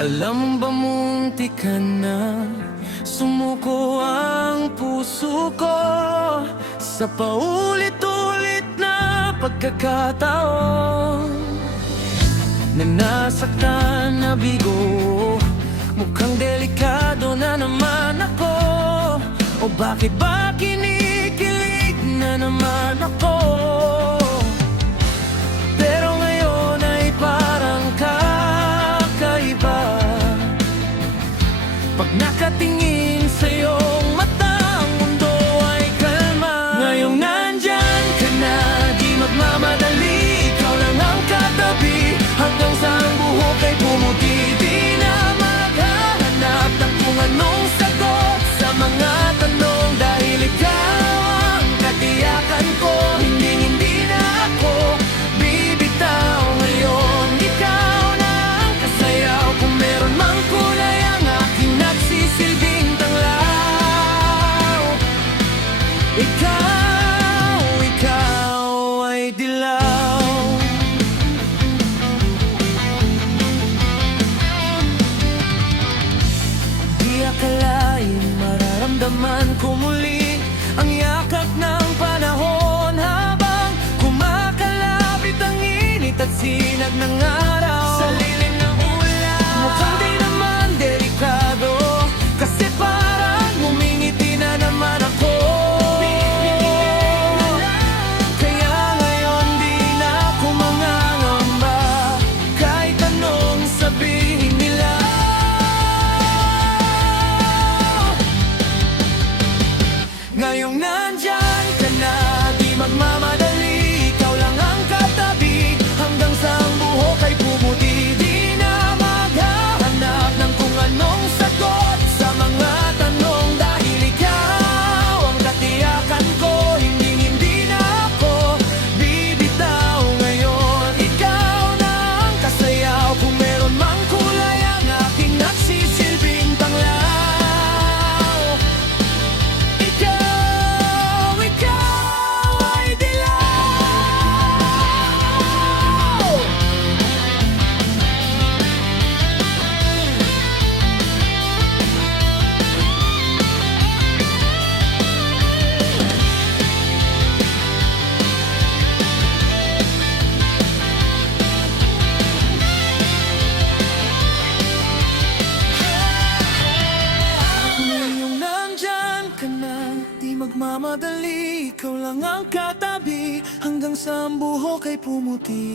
Alam ba munti ka na sumuko ang puso ko sa paulit-ulit na pagkakataon na nasaktan na bigo. Mukhang delikado na naman ako, o bakit ba kinikilig na naman ako? Pero ngayon ay parang kakaiba pag nakatingin sa iyong mata, ang mundo ay kalma. Ngayong nandyan ka na, di magmamadali, ikaw lang ang katabi, hanggang sa ang buhok ay pumuti. Di na maghahanap ng kung anong sagot sa mga tanong, dahil ikaw ang katiyakan ko. Hindi na ako bibitaw ngayon. Ikaw na ang kasayaw, kung meron mang kulay ang aking nagsisilbing tanglaw. Ikaw ay dilaw. Di akalain mararamdaman ko muli ang yakap ng panahon, habang kumakalapit ang init at sinag ng araw sa lilim ng ulan. Mukhang di naman delikado, kasi parang ngumingiti na naman ako. Kaya ngayon di na ako mangangamba, kahit anong sabihin nila. Ngayong nandyan ka na, di magmamadali, ikaw lang ang katabi, hanggang sa ang buhok ay pumuti. Di na maghahanap ng kung anong sagot sa mga tanong, dahil ikaw ang katiyakan ko. Hindi na ako bibitaw ngayon. Ikaw na ang kasayaw, kung meron mang kulay ang aking nagsisilbing tanglaw. Ikaw ay dilaw. Ngayong nandyan ka na, di magmamadali, ikaw lang ang katabi, hanggang sa ang buhok ay pumuti.